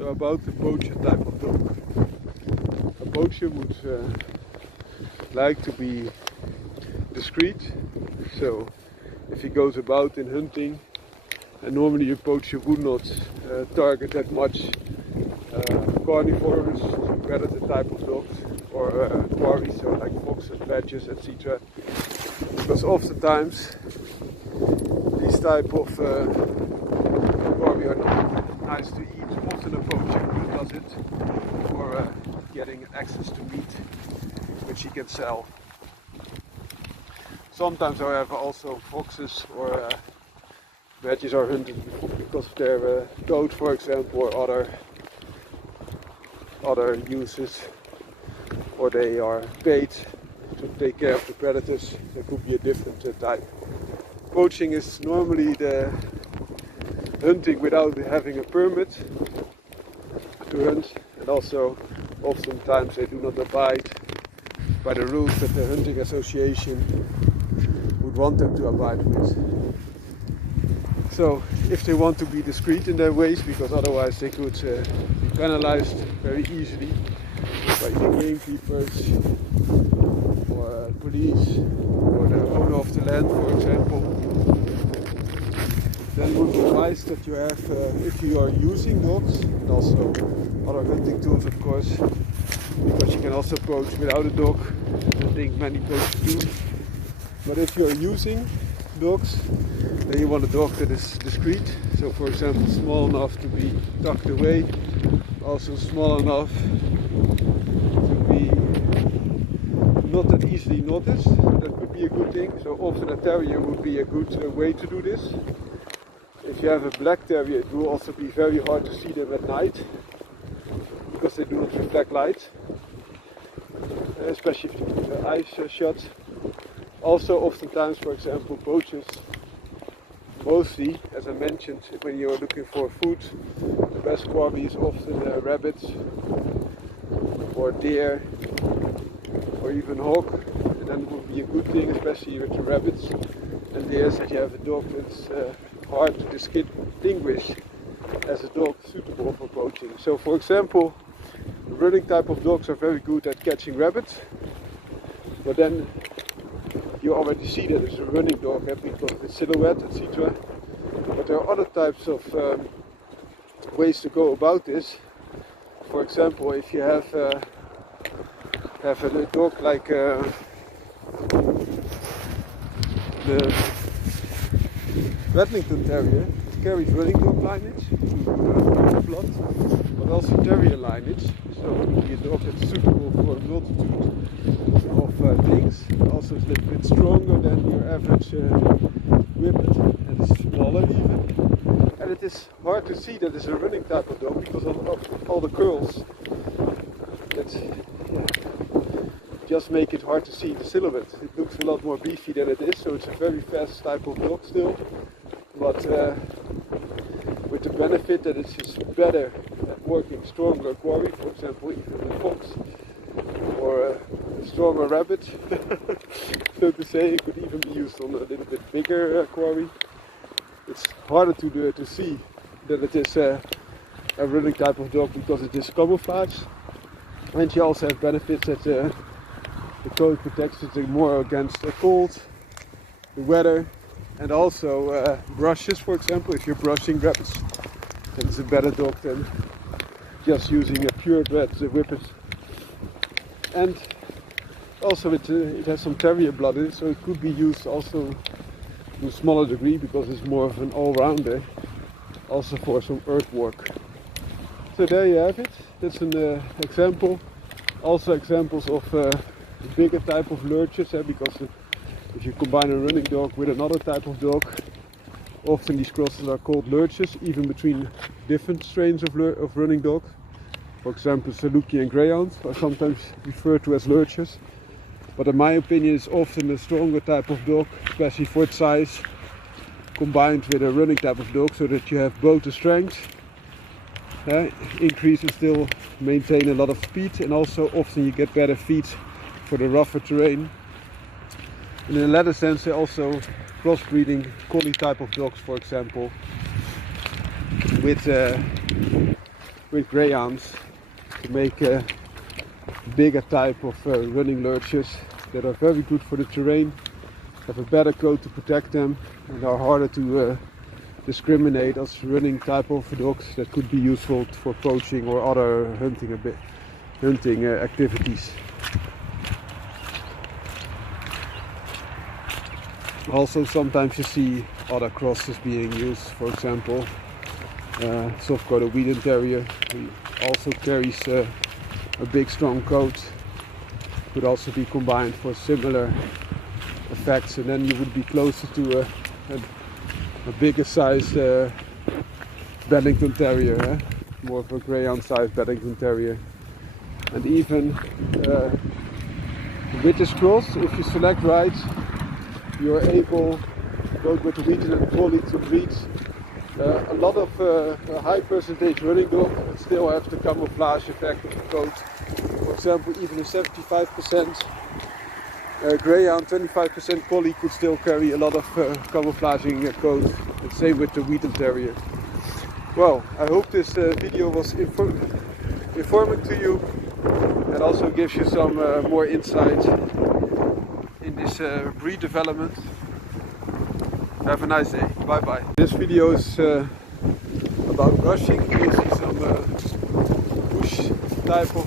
So about the poacher type of dog. A poacher would like to be discreet. So if he goes about in hunting, and normally a poacher would not target that much carnivores, predator type of dogs, or quarries, so like foxes, badgers, etc. Because oftentimes these type of quarry are not nice to eat. Often a poacher does it for getting access to meat which he can sell. Sometimes, however, also foxes or badgers are hunted because of their coat, for example, or other uses, or they are paid to take care of the predators. There could be a different type. Poaching is normally the hunting without having a permit to hunt, and also oftentimes they do not abide by the rules that the hunting association would want them to abide with. So if they want to be discreet in their ways, because otherwise they could be penalized very easily by the gamekeepers or police or the owner of the land, for example, then it would be wise that you have, if you are using dogs, and also other hunting tools of course, because you can also poach without a dog, I think many poachers do. But if you are using dogs, then you want a dog that is discreet. So for example, small enough to be tucked away, also small enough to be not that easily noticed. That could be a good thing. So often a terrier would be a good way to do this. If you have a black terrier, it will also be very hard to see them at night because they do not reflect light, especially if you keep their eyes shut. Also, oftentimes, for example, poachers, mostly, as I mentioned, when you're looking for food, the best quarry is often rabbits or deer or even hawk, and then it would be a good thing, especially with the rabbits and deers, that you have a dog that's hard to distinguish as a dog suitable for poaching. So for example, the running type of dogs are very good at catching rabbits, but then you already see that it's a running dog because of its silhouette, etc. But there are other types of ways to go about this. For example, if you have a dog like the Bedlington Terrier, it carries running dog lineage to blood, but also terrier lineage. So it would be a dog that's suitable for a multitude of things. Also it's a little bit stronger than your average whippet, and it's smaller even. And it is hard to see that it's a running type of dog because of all the curls that just make it hard to see the silhouette. It looks a lot more beefy than it is, so it's a very fast type of dog still, but with the benefit that it's just better at working stronger quarry, for example even a fox or a stronger rabbit, so to say. It could even be used on a little bit bigger quarry. It's harder to see that it is a running type of dog because it is camouflage, and you also have benefits that the coat protects it more against the cold, the weather, and also brushes, for example. If you're brushing rabbits, then it's a better dog than just using a purebred whippet. And also it has some terrier blood in it, so it could be used also to a smaller degree because it's more of an all-rounder, also for some earthwork. So there you have it. That's an example. Also examples of the bigger type of lurchers, because if you combine a running dog with another type of dog, often these crosses are called lurchers, even between different strains of running dog. For example, Saluki and Greyhound are sometimes referred to as lurchers, but in my opinion it's often a stronger type of dog, especially for its size, combined with a running type of dog, so that you have both the strength, increase and still maintain a lot of speed, and also often you get better feet for the rougher terrain. And in the latter sense, they're also crossbreeding collie type of dogs, for example, with with greyhounds to make a bigger type of running lurchers that are very good for the terrain, have a better coat to protect them, and are harder to discriminate as running type of dogs that could be useful for poaching or other hunting activities. Also, sometimes you see other crosses being used. For example, soft-coated Wheaten Terrier, who also carries a big strong coat, could also be combined for similar effects, and then you would be closer to a bigger sized Bedlington Terrier, more of a greyhound sized Bedlington Terrier. And even with this cross, if you select right, you are able, both with the Wheaten and Collie, to breed a lot of a high percentage running dog and still have the camouflage effect of the coat. For example, even a 75% greyhound, 25% collie could still carry a lot of camouflaging coat. And same with the Wheaten Terrier. Well, I hope this video was informative to you and also gives you some more insight in this breed development. Have a nice day. Bye bye. This video is about brushing. You see some bush type of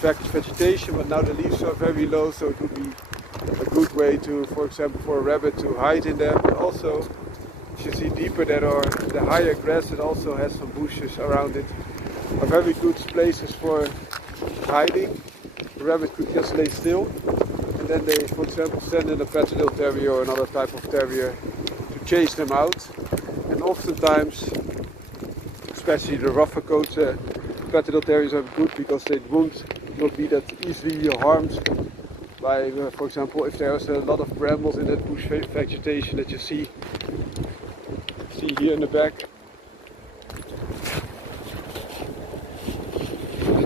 vegetation, but now the leaves are very low, so it would be a good way to, for example, for a rabbit to hide in them. But also, if you see deeper, there are the higher grass that also has some bushes around it, are very good places for hiding. The rabbit could just lay still, and then they, for example, send in a Patterdale Terrier or another type of terrier to chase them out. And oftentimes, especially the rougher coat Patterdale Terriers are good because they won't not be that easily harmed by, for example, if there's a lot of brambles in that bush vegetation that you see here in the back.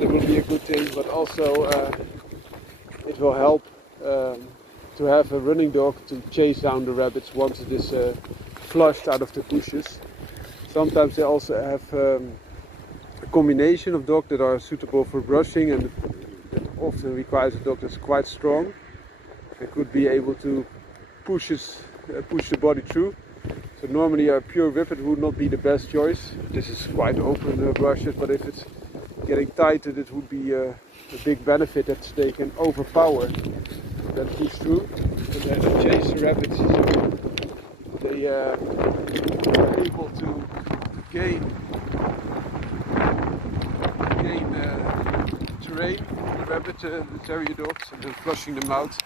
That will be a good thing, but also it will help to have a running dog to chase down the rabbits once it is flushed out of the bushes. Sometimes they also have a combination of dogs that are suitable for brushing, and it often requires a dog that's quite strong and could be able to push the body through. So normally a pure whippet would not be the best choice. This is quite open brushes, but if it's getting tighter, it would be a big benefit that they can overpower that push through and then chase the rabbits. So they are able to gain terrain for the rabbit, the terrier dogs, and then flushing them out.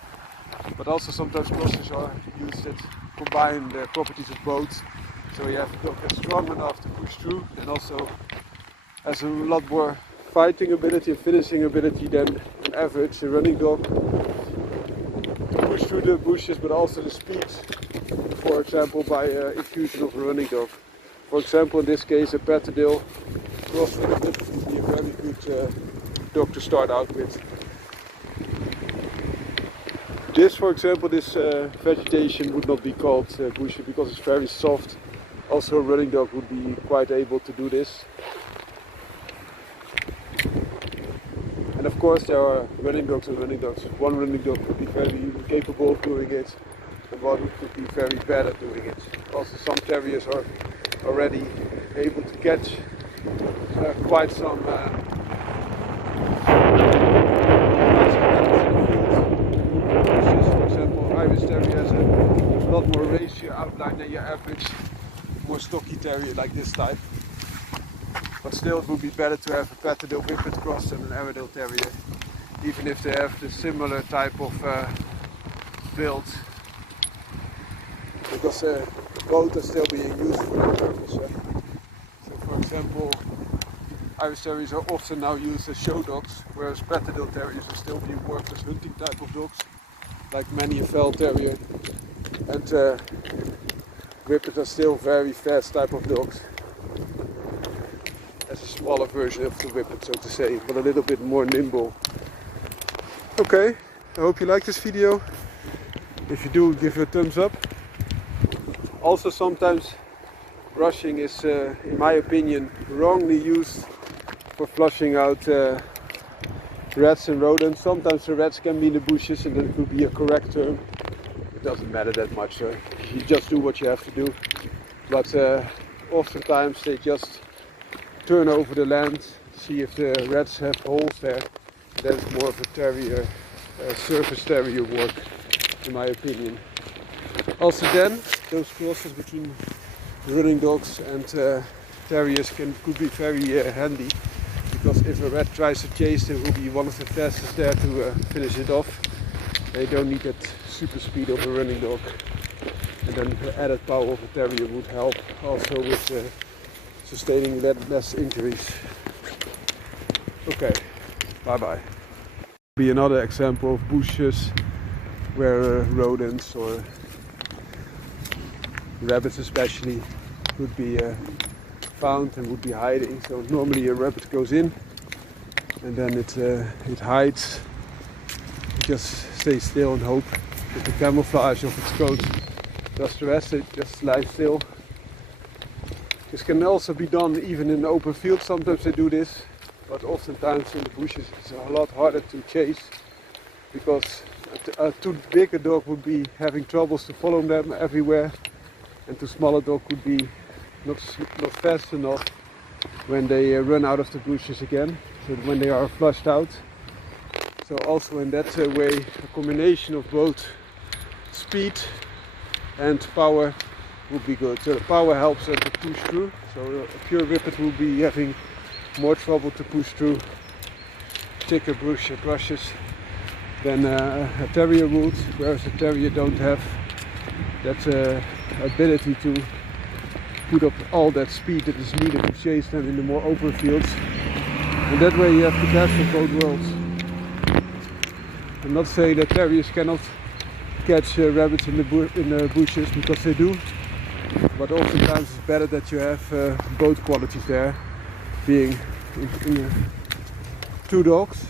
But also sometimes crosses are used that combine the properties of both. So you have a dog that's strong enough to push through and also has a lot more fighting ability and finishing ability than an average running dog to push through the bushes, but also the speed, for example, by infusion of a running dog. For example, in this case, a Patterdale cross with a whippet would be a very good dog to start out with. This, for example, this vegetation would not be called bushy because it's very soft. Also, a running dog would be quite able to do this. And of course, there are running dogs and running dogs. One running dog could be very capable of doing it, and one could be very bad at doing it. Also, some terriers are already able to catch quite some for example, Irish Terrier has a lot more ratio outline than your average, more stocky terrier like this type. But still, it would be better to have a Patterdale Whippet cross than an Airedale Terrier, even if they have the similar type of build, because both are still being used for that purpose. So, for example, Irish Terriers are often now used as show dogs, whereas Patterdale Terriers are still being worked as hunting type of dogs, like many a Fel Terrier. And Whippets are still very fast type of dogs, as a smaller version of the Whippet, so to say, but a little bit more nimble. Okay, I hope you like this video. If you do, give it a thumbs up. Also, sometimes brushing is, in my opinion, wrongly used for flushing out rats and rodents. Sometimes the rats can be in the bushes and that could be a correct term. It doesn't matter that much, so you just do what you have to do. But oftentimes they just turn over the land, see if the rats have holes there. That's more of a terrier, surface terrier work, in my opinion. Also then, those crosses between running dogs and terriers could be very handy, because if a rat tries to chase, they will be one of the fastest there to finish it off. They don't need that super speed of a running dog. And then the added power of a terrier would help also with sustaining less injuries. Okay, bye bye. Be another example of bushes where rodents or rabbits especially would be found and would be hiding. So normally a rabbit goes in and then it hides. It just stays still and hope that the camouflage of its coat does the rest. It just lies still. This can also be done even in the open field. Sometimes they do this, but oftentimes in the bushes it's a lot harder to chase, because a too big a dog would be having troubles to follow them everywhere, and too small a dog would be not fast enough when they run out of the bushes again, so when they are flushed out. So also in that way, a combination of both speed and power would be good. So the power helps them to push through, so a pure whippet will be having more trouble to push through thicker brushes than a terrier would, whereas a terrier don't have that ability to put up all that speed that is needed to chase them in the more open fields. And that way you have the best of both worlds. I'm not saying that terriers cannot catch rabbits in the bushes, because they do, but oftentimes it's better that you have both qualities there, being two dogs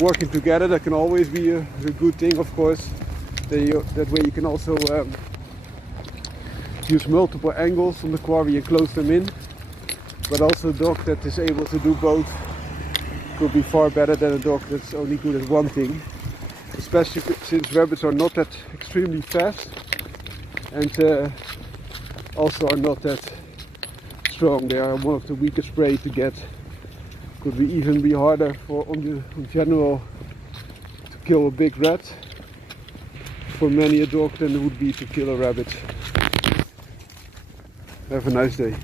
working together. That can always be a good thing, of course. That way you can also use multiple angles on the quarry and close them in, but also a dog that is able to do both could be far better than a dog that's only good at one thing, especially since rabbits are not that extremely fast and also are not that strong. They are one of the weakest prey to get. Could even be harder in general to kill a big rat for many a dog than it would be to kill a rabbit. Have a nice day.